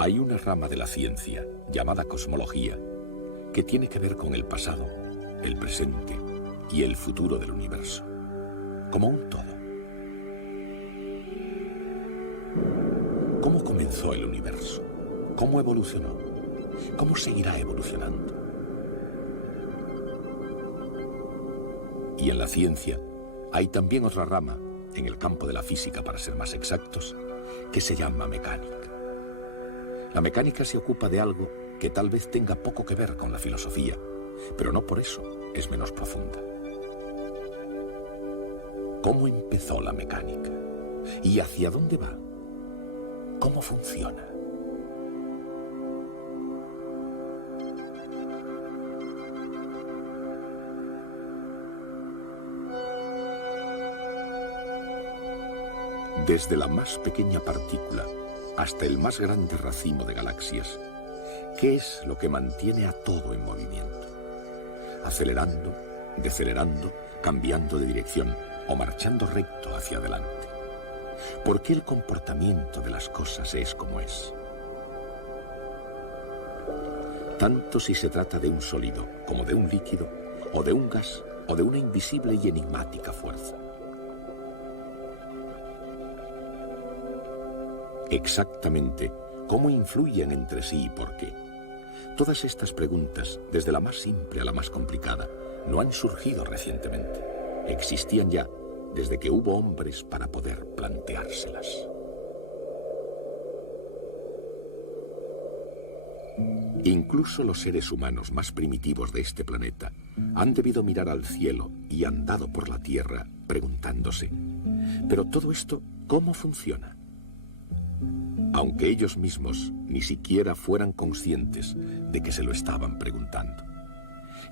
Hay una rama de la ciencia, llamada cosmología, que tiene que ver con el pasado, el presente y el futuro del universo, como un todo. ¿Cómo comenzó el universo? ¿Cómo evolucionó? ¿Cómo seguirá evolucionando? Y en la ciencia hay también otra rama, en el campo de la física para ser más exactos, que se llama mecánica. La mecánica se ocupa de algo que tal vez tenga poco que ver con la filosofía, pero no por eso es menos profunda. ¿Cómo empezó la mecánica? ¿Y hacia dónde va? ¿Cómo funciona? Desde la más pequeña partícula hasta el más grande racimo de galaxias, ¿qué es lo que mantiene a todo en movimiento? Acelerando, decelerando, cambiando de dirección o marchando recto hacia adelante. ¿Por qué el comportamiento de las cosas es como es? Tanto si se trata de un sólido como de un líquido, o de un gas, o de una invisible y enigmática fuerza. Exactamente, ¿cómo influyen entre sí y por qué? Todas estas preguntas, desde la más simple a la más complicada, no han surgido recientemente. Existían ya desde que hubo hombres para poder planteárselas. Incluso los seres humanos más primitivos de este planeta han debido mirar al cielo y andado por la tierra preguntándose, ¿pero todo esto cómo funciona? Aunque ellos mismos ni siquiera fueran conscientes de que se lo estaban preguntando.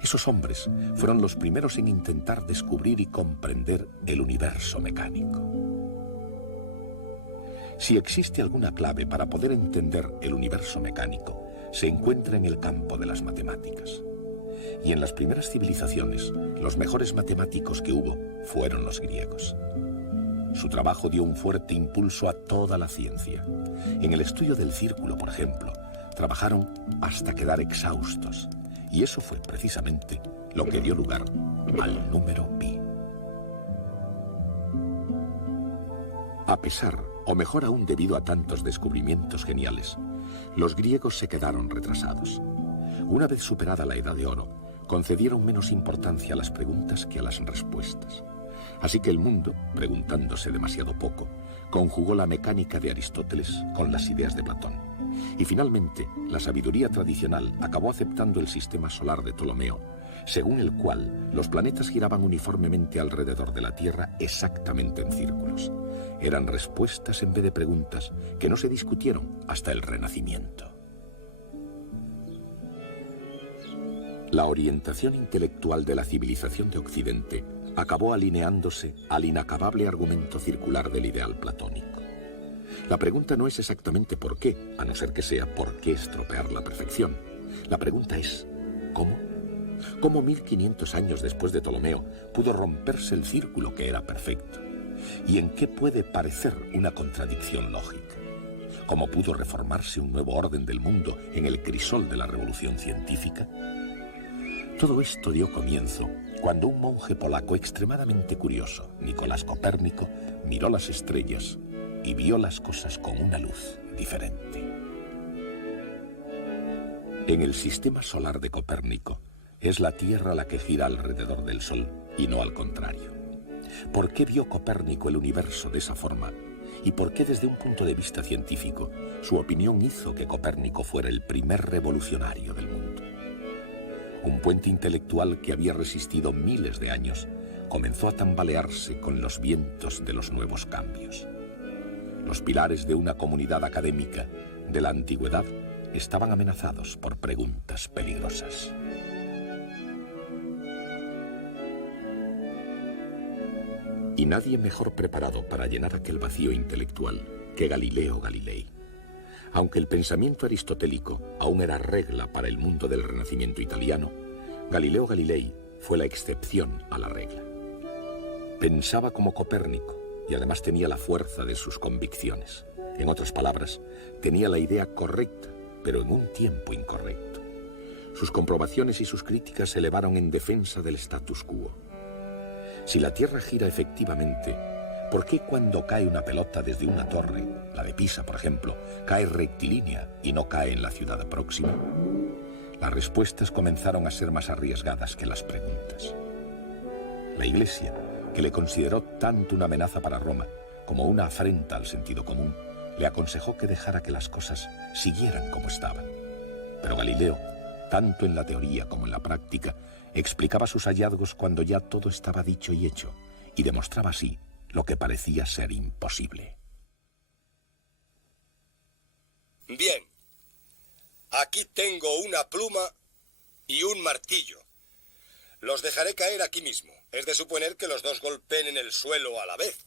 Esos hombres fueron los primeros en intentar descubrir y comprender el universo mecánico. Si existe alguna clave para poder entender el universo mecánico, se encuentra en el campo de las matemáticas. Y en las primeras civilizaciones, los mejores matemáticos que hubo fueron los griegos. Su trabajo dio un fuerte impulso a toda la ciencia. En el estudio del círculo, por ejemplo, trabajaron hasta quedar exhaustos. Y eso fue precisamente lo que dio lugar al número pi. A pesar, o mejor aún debido a tantos descubrimientos geniales, los griegos se quedaron retrasados. Una vez superada la Edad de Oro, concedieron menos importancia a las preguntas que a las respuestas. Así que el mundo, preguntándose demasiado poco, conjugó la mecánica de Aristóteles con las ideas de Platón. Y finalmente, la sabiduría tradicional acabó aceptando el sistema solar de Ptolomeo, según el cual los planetas giraban uniformemente alrededor de la Tierra exactamente en círculos. Eran respuestas en vez de preguntas que no se discutieron hasta el Renacimiento. La orientación intelectual de la civilización de Occidente acabó alineándose al inacabable argumento circular del ideal platónico. La pregunta no es exactamente por qué, a no ser que sea por qué estropear la perfección. La pregunta es, ¿cómo? ¿Cómo 1500 años después de Ptolomeo pudo romperse el círculo que era perfecto? ¿Y en qué puede parecer una contradicción lógica? ¿Cómo pudo reformarse un nuevo orden del mundo en el crisol de la revolución científica? Todo esto dio comienzo cuando un monje polaco extremadamente curioso, Nicolás Copérnico, miró las estrellas y vio las cosas con una luz diferente. En el sistema solar de Copérnico, es la Tierra la que gira alrededor del Sol y no al contrario. ¿Por qué vio Copérnico el universo de esa forma? ¿Y por qué desde un punto de vista científico su opinión hizo que Copérnico fuera el primer revolucionario del mundo? Un puente intelectual que había resistido miles de años comenzó a tambalearse con los vientos de los nuevos cambios. Los pilares de una comunidad académica de la antigüedad estaban amenazados por preguntas peligrosas. Y nadie mejor preparado para llenar aquel vacío intelectual que Galileo Galilei. Aunque el pensamiento aristotélico aún era regla para el mundo del Renacimiento italiano, Galileo Galilei fue la excepción a la regla. Pensaba como Copérnico y además tenía la fuerza de sus convicciones. En otras palabras, tenía la idea correcta, pero en un tiempo incorrecto. Sus comprobaciones y sus críticas se elevaron en defensa del status quo. Si la Tierra gira efectivamente, ¿por qué cuando cae una pelota desde una torre, la de Pisa, por ejemplo, cae rectilínea y no cae en la ciudad próxima? Las respuestas comenzaron a ser más arriesgadas que las preguntas. La Iglesia, que le consideró tanto una amenaza para Roma como una afrenta al sentido común, le aconsejó que dejara que las cosas siguieran como estaban. Pero Galileo, tanto en la teoría como en la práctica, explicaba sus hallazgos cuando ya todo estaba dicho y hecho, y demostraba así lo que parecía ser imposible. Bien, aquí tengo una pluma y un martillo. Los dejaré caer aquí mismo. Es de suponer que los dos golpeen en el suelo a la vez.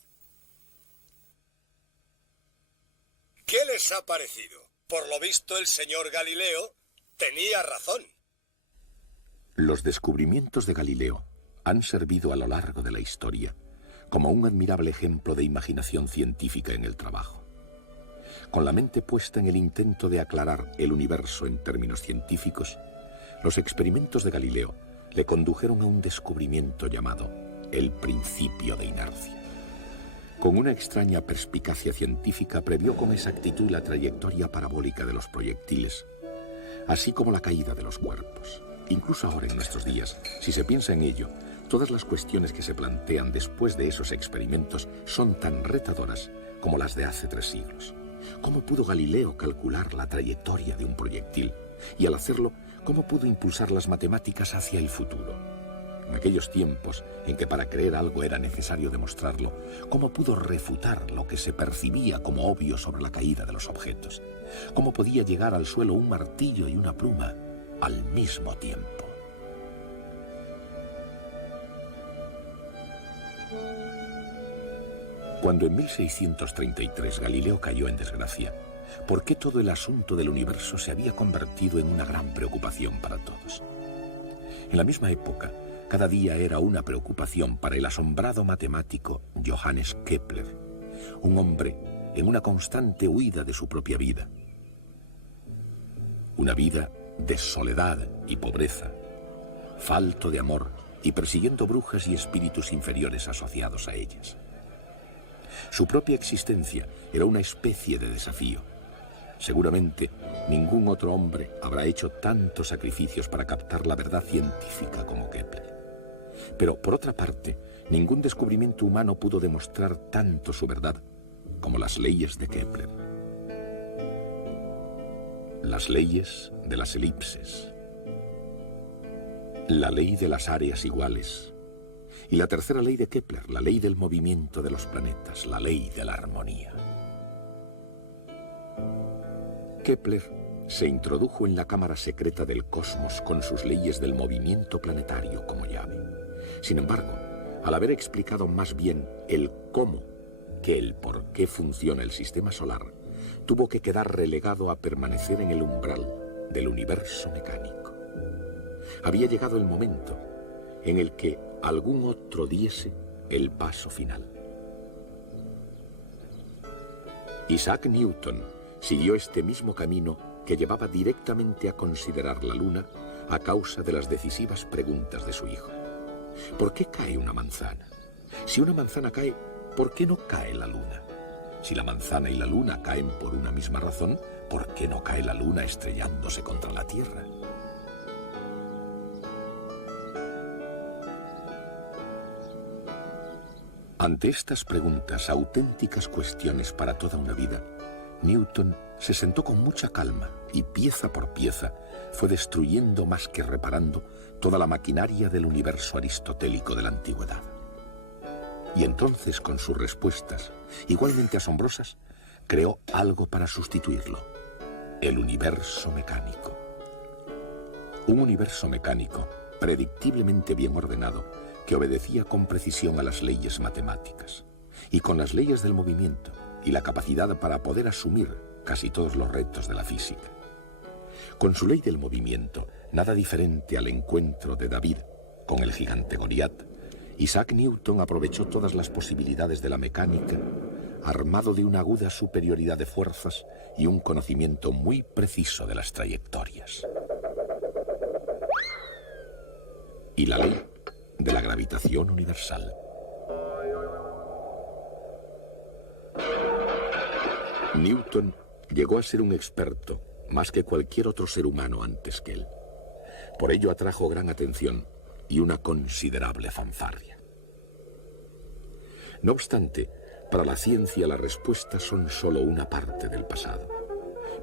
¿Qué les ha parecido? Por lo visto, el señor Galileo tenía razón. Los descubrimientos de Galileo han servido a lo largo de la historia como un admirable ejemplo de imaginación científica en el trabajo. Con la mente puesta en el intento de aclarar el universo en términos científicos, los experimentos de Galileo le condujeron a un descubrimiento llamado el principio de inercia. Con una extraña perspicacia científica previó con exactitud la trayectoria parabólica de los proyectiles, así como la caída de los cuerpos. Incluso ahora en nuestros días, si se piensa en ello, todas las cuestiones que se plantean después de esos experimentos son tan retadoras como las de hace 3 siglos. ¿Cómo pudo Galileo calcular la trayectoria de un proyectil? Y al hacerlo, ¿cómo pudo impulsar las matemáticas hacia el futuro? En aquellos tiempos en que para creer algo era necesario demostrarlo, ¿cómo pudo refutar lo que se percibía como obvio sobre la caída de los objetos? ¿Cómo podía llegar al suelo un martillo y una pluma al mismo tiempo? Cuando en 1633 Galileo cayó en desgracia, ¿por qué todo el asunto del universo se había convertido en una gran preocupación para todos? En la misma época, cada día era una preocupación para el asombrado matemático Johannes Kepler, un hombre en una constante huida de su propia vida. Una vida de soledad y pobreza, falto de amor y persiguiendo brujas y espíritus inferiores asociados a ellas. Su propia existencia era una especie de desafío. Seguramente ningún otro hombre habrá hecho tantos sacrificios para captar la verdad científica como Kepler. Pero, por otra parte, ningún descubrimiento humano pudo demostrar tanto su verdad como las leyes de Kepler. Las leyes de las elipses, la ley de las áreas iguales, y la tercera ley de Kepler, la ley del movimiento de los planetas, la ley de la armonía. Kepler se introdujo en la cámara secreta del cosmos con sus leyes del movimiento planetario como llave. Sin embargo, al haber explicado más bien el cómo que el por qué funciona el sistema solar, tuvo que quedar relegado a permanecer en el umbral del universo mecánico. Había llegado el momento en el que algún otro diese el paso final. Isaac Newton siguió este mismo camino que llevaba directamente a considerar la Luna a causa de las decisivas preguntas de su hijo. ¿Por qué cae una manzana? Si una manzana cae, ¿por qué no cae la Luna? Si la manzana y la Luna caen por una misma razón, ¿por qué no cae la Luna estrellándose contra la Tierra? Ante estas preguntas, auténticas cuestiones para toda una vida, Newton se sentó con mucha calma y pieza por pieza fue destruyendo más que reparando toda la maquinaria del universo aristotélico de la antigüedad. Y entonces, con sus respuestas, igualmente asombrosas, creó algo para sustituirlo: el universo mecánico. Un universo mecánico, predictiblemente bien ordenado, que obedecía con precisión a las leyes matemáticas, y con las leyes del movimiento y la capacidad para poder asumir casi todos los retos de la física. Con su ley del movimiento, nada diferente al encuentro de David con el gigante Goliat, Isaac Newton aprovechó todas las posibilidades de la mecánica armado de una aguda superioridad de fuerzas y un conocimiento muy preciso de las trayectorias. Y la ley de la gravitación universal. Newton llegó a ser un experto más que cualquier otro ser humano antes que él. Por ello atrajo gran atención y una considerable fanfarria. No obstante, para la ciencia las respuestas son solo una parte del pasado,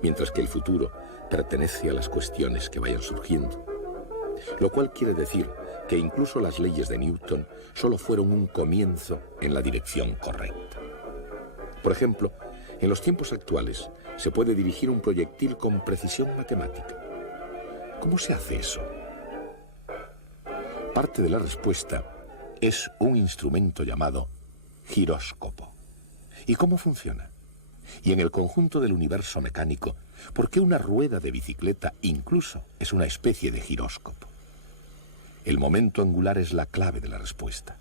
mientras que el futuro pertenece a las cuestiones que vayan surgiendo. Lo cual quiere decir que incluso las leyes de Newton solo fueron un comienzo en la dirección correcta. Por ejemplo, en los tiempos actuales se puede dirigir un proyectil con precisión matemática. ¿Cómo se hace eso? Parte de la respuesta es un instrumento llamado giróscopo. ¿Y cómo funciona? Y en el conjunto del universo mecánico, ¿por qué una rueda de bicicleta incluso es una especie de giróscopo? El momento angular es la clave de la respuesta.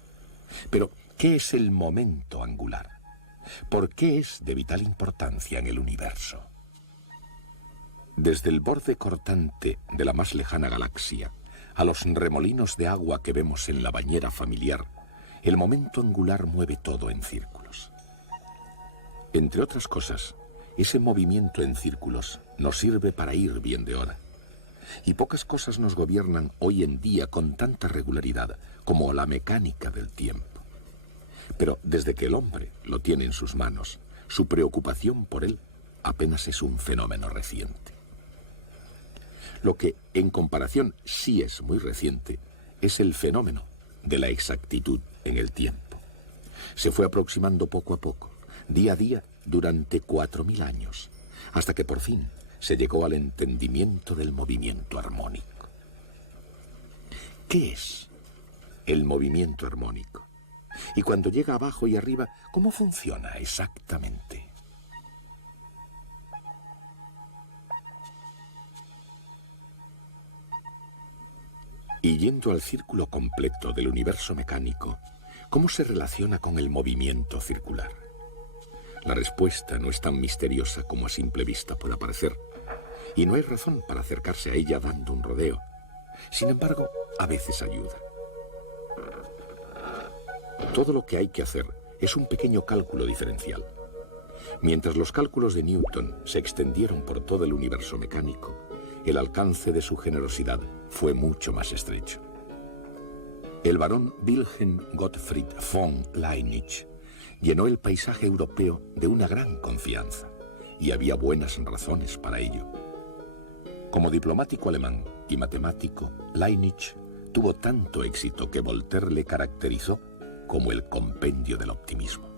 Pero, ¿qué es el momento angular? ¿Por qué es de vital importancia en el universo? Desde el borde cortante de la más lejana galaxia a los remolinos de agua que vemos en la bañera familiar, el momento angular mueve todo en círculos. Entre otras cosas, ese movimiento en círculos nos sirve para ir bien de hora. Y pocas cosas nos gobiernan hoy en día con tanta regularidad como la mecánica del tiempo. Pero desde que el hombre lo tiene en sus manos, su preocupación por él apenas es un fenómeno reciente. Lo que, en comparación, sí es muy reciente, es el fenómeno de la exactitud en el tiempo. Se fue aproximando poco a poco, día a día, durante 4000 años, hasta que por fin se llegó al entendimiento del movimiento armónico. ¿Qué es el movimiento armónico? Y cuando llega abajo y arriba, ¿cómo funciona exactamente? Y yendo al círculo completo del universo mecánico, ¿cómo se relaciona con el movimiento circular? La respuesta no es tan misteriosa como a simple vista pueda parecer, y no hay razón para acercarse a ella dando un rodeo. Sin embargo, a veces ayuda. Todo lo que hay que hacer es un pequeño cálculo diferencial. Mientras los cálculos de Newton se extendieron por todo el universo mecánico, el alcance de su generosidad fue mucho más estrecho. El barón Wilhelm Gottfried von Leibniz llenó el paisaje europeo de una gran confianza, y había buenas razones para ello. Como diplomático alemán y matemático, Leibniz tuvo tanto éxito que Voltaire le caracterizó como el compendio del optimismo.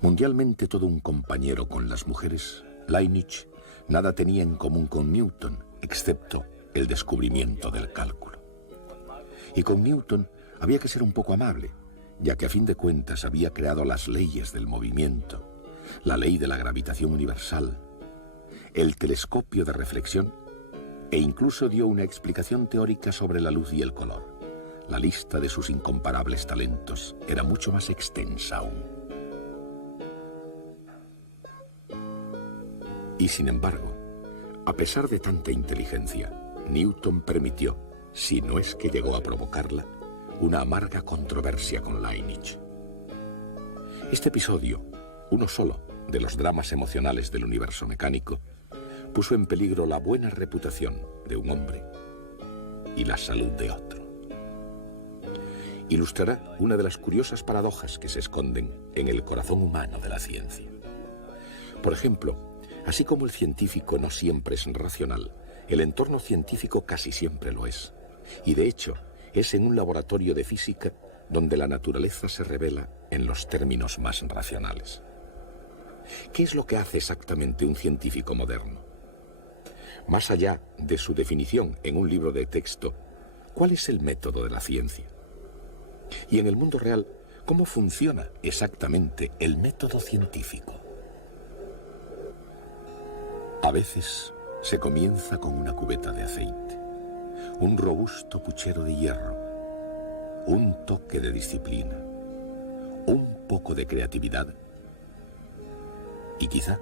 Mundialmente todo un compañero con las mujeres, Leibniz nada tenía en común con Newton, excepto el descubrimiento del cálculo. Y con Newton había que ser un poco amable, ya que a fin de cuentas había creado las leyes del movimiento, la ley de la gravitación universal, el telescopio de reflexión, e incluso dio una explicación teórica sobre la luz y el color. La lista de sus incomparables talentos era mucho más extensa aún. Y sin embargo, a pesar de tanta inteligencia, Newton permitió, si no es que llegó a provocarla, una amarga controversia con Leibniz. Este episodio, uno solo de los dramas emocionales del universo mecánico, puso en peligro la buena reputación de un hombre y la salud de otro. Ilustrará una de las curiosas paradojas que se esconden en el corazón humano de la ciencia. Por ejemplo, así como el científico no siempre es racional, el entorno científico casi siempre lo es. Y de hecho, es en un laboratorio de física donde la naturaleza se revela en los términos más racionales. ¿Qué es lo que hace exactamente un científico moderno? Más allá de su definición en un libro de texto, ¿cuál es el método de la ciencia? Y en el mundo real, ¿cómo funciona exactamente el método científico? A veces se comienza con una cubeta de aceite, un robusto puchero de hierro, un toque de disciplina, un poco de creatividad y quizá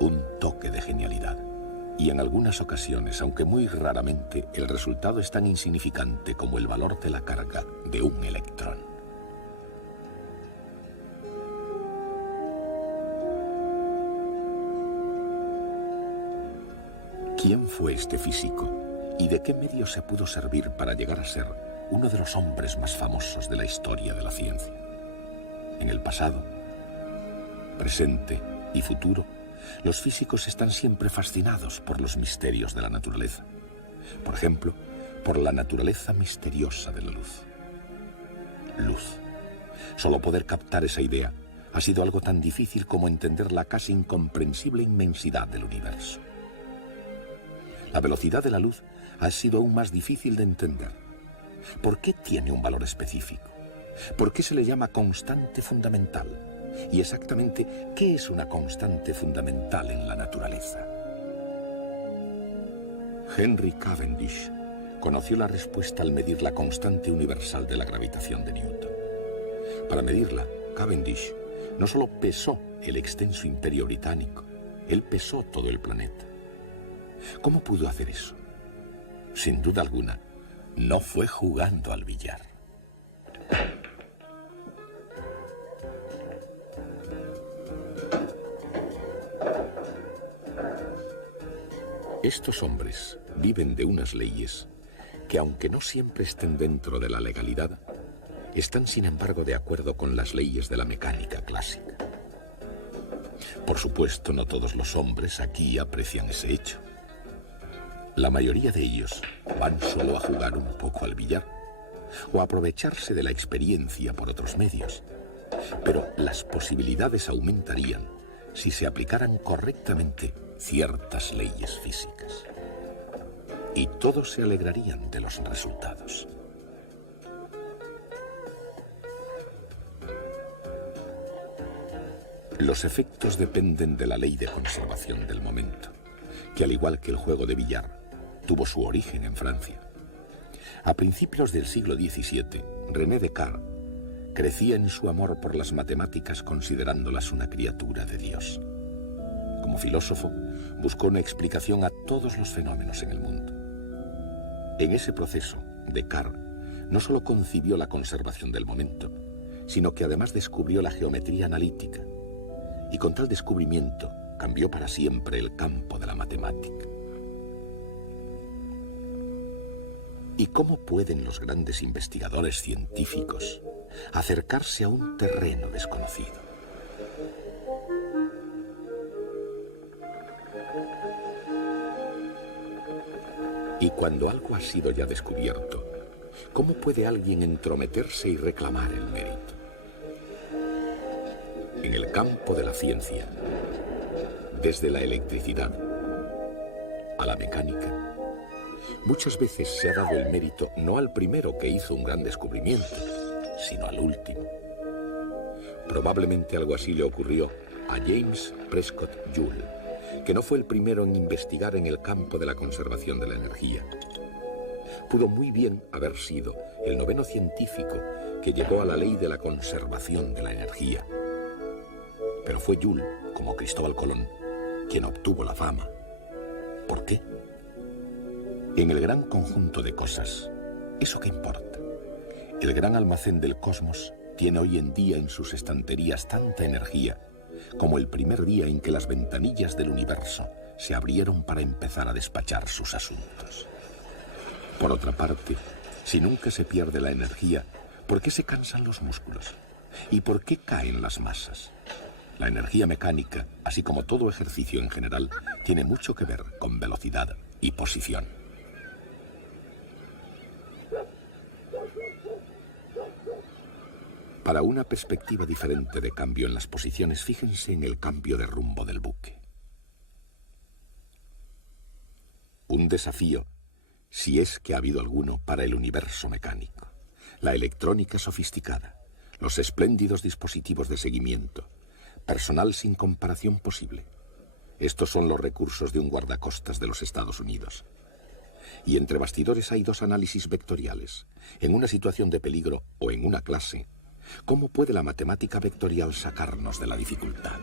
un toque de genialidad. Y en algunas ocasiones, aunque muy raramente, el resultado es tan insignificante como el valor de la carga de un electrón. ¿Quién fue este físico y de qué medio se pudo servir para llegar a ser uno de los hombres más famosos de la historia de la ciencia? En el pasado, presente y futuro, los físicos están siempre fascinados por los misterios de la naturaleza. Por ejemplo, por la naturaleza misteriosa de la luz. Luz. Solo poder captar esa idea ha sido algo tan difícil como entender la casi incomprensible inmensidad del universo. La velocidad de la luz ha sido aún más difícil de entender. ¿Por qué tiene un valor específico? ¿Por qué se le llama constante fundamental? Y exactamente, ¿qué es una constante fundamental en la naturaleza? Henry Cavendish conoció la respuesta al medir la constante universal de la gravitación de Newton. Para medirla, Cavendish no solo pesó el extenso imperio británico, él pesó todo el planeta. ¿Cómo pudo hacer eso? Sin duda alguna, no fue jugando al billar. Estos hombres viven de unas leyes que, aunque no siempre estén dentro de la legalidad, están sin embargo de acuerdo con las leyes de la mecánica clásica. Por supuesto, no todos los hombres aquí aprecian ese hecho. La mayoría de ellos van solo a jugar un poco al billar o a aprovecharse de la experiencia por otros medios. Pero las posibilidades aumentarían si se aplicaran correctamente ciertas leyes físicas. Y todos se alegrarían de los resultados. Los efectos dependen de la ley de conservación del momento, que al igual que el juego de billar, tuvo su origen en Francia. A principios del siglo XVII, René Descartes crecía en su amor por las matemáticas considerándolas una criatura de Dios. Como filósofo, buscó una explicación a todos los fenómenos en el mundo. En ese proceso, Descartes no solo concibió la conservación del momento, sino que además descubrió la geometría analítica, y con tal descubrimiento cambió para siempre el campo de la matemática. ¿Y cómo pueden los grandes investigadores científicos acercarse a un terreno desconocido? Y cuando algo ha sido ya descubierto, ¿cómo puede alguien entrometerse y reclamar el mérito? En el campo de la ciencia, desde la electricidad a la mecánica, muchas veces se ha dado el mérito no al primero que hizo un gran descubrimiento, sino al último. Probablemente algo así le ocurrió a James Prescott Joule, que no fue el primero en investigar en el campo de la conservación de la energía. Pudo muy bien haber sido el noveno científico que llegó a la ley de la conservación de la energía. Pero fue Joule, como Cristóbal Colón, quien obtuvo la fama. ¿Por qué? En el gran conjunto de cosas, ¿eso qué importa? El gran almacén del cosmos tiene hoy en día en sus estanterías tanta energía como el primer día en que las ventanillas del universo se abrieron para empezar a despachar sus asuntos. Por otra parte, si nunca se pierde la energía, ¿por qué se cansan los músculos? ¿Y por qué caen las masas? La energía mecánica, así como todo ejercicio en general, tiene mucho que ver con velocidad y posición. Para una perspectiva diferente de cambio en las posiciones, fíjense en el cambio de rumbo del buque. Un desafío, si es que ha habido alguno, para el universo mecánico. La electrónica sofisticada, los espléndidos dispositivos de seguimiento, personal sin comparación posible. Estos son los recursos de un guardacostas de los Estados Unidos. Y entre bastidores hay dos análisis vectoriales. En una situación de peligro o en una clase, ¿cómo puede la matemática vectorial sacarnos de la dificultad?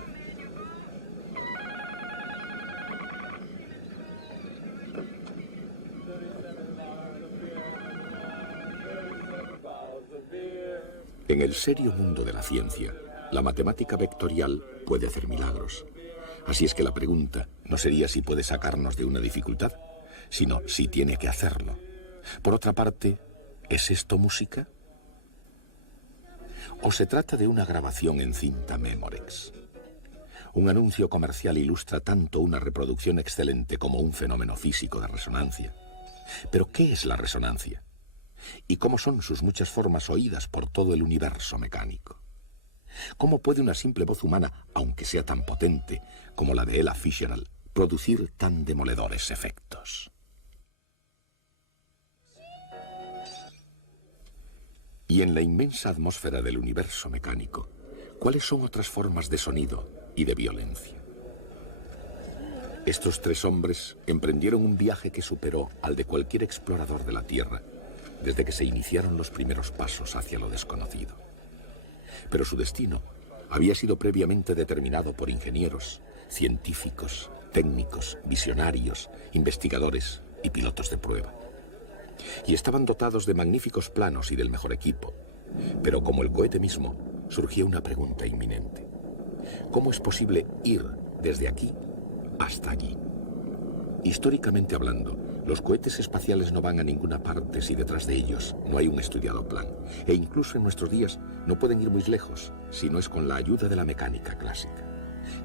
En el serio mundo de la ciencia, la matemática vectorial puede hacer milagros. Así es que la pregunta no sería si puede sacarnos de una dificultad, sino si tiene que hacerlo. Por otra parte, ¿es esto música? ¿O se trata de una grabación en cinta Memorex? Un anuncio comercial ilustra tanto una reproducción excelente como un fenómeno físico de resonancia. ¿Pero qué es la resonancia? ¿Y cómo son sus muchas formas oídas por todo el universo mecánico? ¿Cómo puede una simple voz humana, aunque sea tan potente como la de Ella Fitzgerald, producir tan demoledores efectos? Y en la inmensa atmósfera del universo mecánico, ¿cuáles son otras formas de sonido y de violencia? Estos tres hombres emprendieron un viaje que superó al de cualquier explorador de la Tierra desde que se iniciaron los primeros pasos hacia lo desconocido. Pero su destino había sido previamente determinado por ingenieros, científicos, técnicos, visionarios, investigadores y pilotos de prueba. Y estaban dotados de magníficos planos y del mejor equipo. Pero como el cohete mismo, surgía una pregunta inminente. ¿Cómo es posible ir desde aquí hasta allí? Históricamente hablando, los cohetes espaciales no van a ninguna parte si detrás de ellos no hay un estudiado plan. E incluso en nuestros días no pueden ir muy lejos si no es con la ayuda de la mecánica clásica.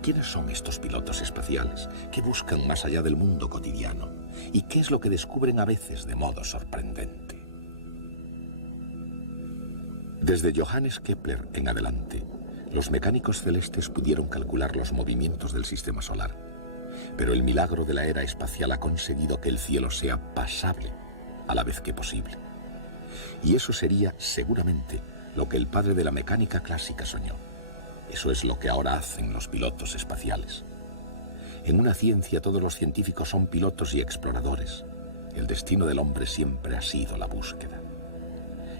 ¿Quiénes son estos pilotos espaciales? ¿Qué buscan más allá del mundo cotidiano? ¿Y qué es lo que descubren a veces de modo sorprendente? Desde Johannes Kepler en adelante, los mecánicos celestes pudieron calcular los movimientos del sistema solar. Pero el milagro de la era espacial ha conseguido que el cielo sea pasable a la vez que posible. Y eso sería, seguramente, lo que el padre de la mecánica clásica soñó. Eso es lo que ahora hacen los pilotos espaciales. En una ciencia todos los científicos son pilotos y exploradores. El destino del hombre siempre ha sido la búsqueda.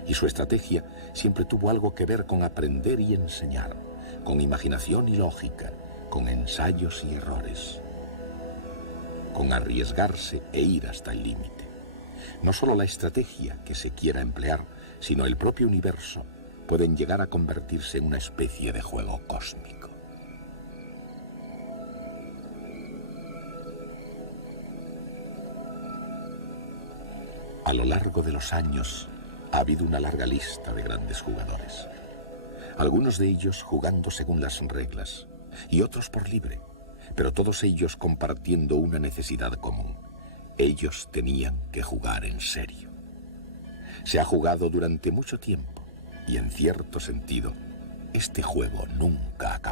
Y su estrategia siempre tuvo algo que ver con aprender y enseñar, con imaginación y lógica, con ensayos y errores, con arriesgarse e ir hasta el límite. No solo la estrategia que se quiera emplear, sino el propio universo pueden llegar a convertirse en una especie de juego cósmico. A lo largo de los años ha habido una larga lista de grandes jugadores. Algunos de ellos jugando según las reglas y otros por libre, pero todos ellos compartiendo una necesidad común. Ellos tenían que jugar en serio. Se ha jugado durante mucho tiempo y en cierto sentido, este juego nunca acaba.